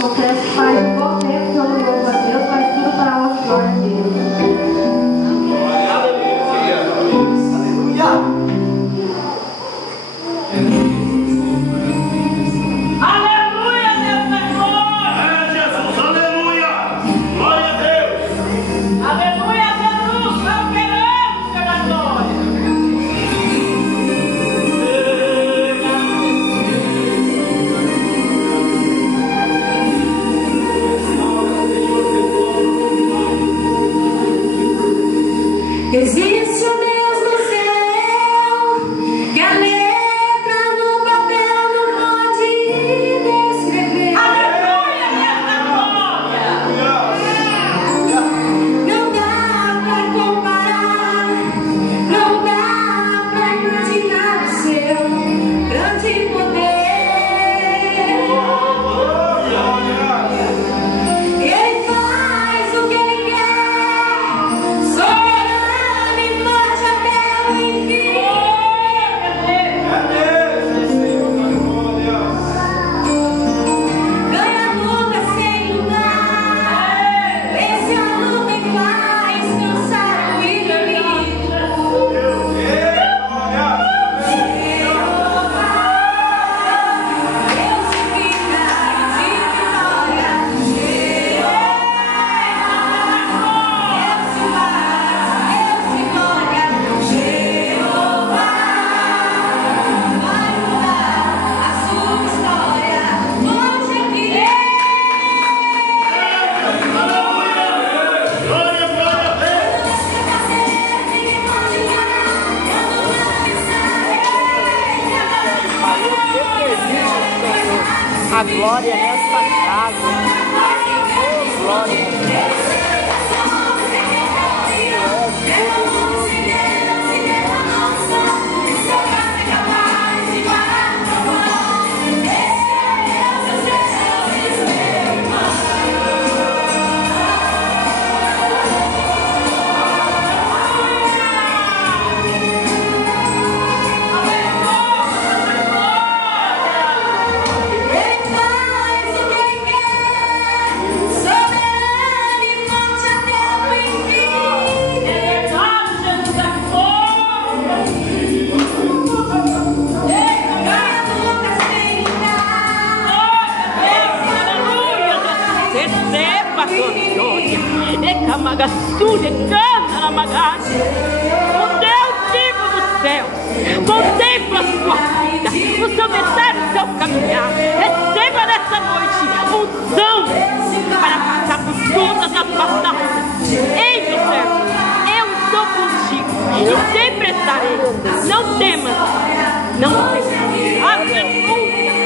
Confesso, Pai, que bom tempo que eu não louvo a Deus, mas tudo para a honra e glória dele. Existe um Deus no céu que a letra no papel não pode descrever. Aleluia, nessa glória! Não dá pra comparar, não dá pra imaginar o seu grande poder. Ele faz o que ele quer, soberano e forte até o fim. Ganha a luta sem lutar, vence a luta e faz cansar o inimigo. Deus fica de vitória. Jeová vai mudar a sua história. Hoje aqui a glória nesta casa. Oh, glória. ele faz o que ele quer, soberano e forte até o fim. Ganha a luta sem lutar. Receba tua vitória. E camagaçude, canta na magade. O Deus vivo do céu, contempla a sua vida, o seu mistério, o seu caminhar. Receba nessa noite unção para passar por todas as batalhas. Ei, meu servo, eu estou contigo e sempre estarei. Não temas, não temas. Aleluia.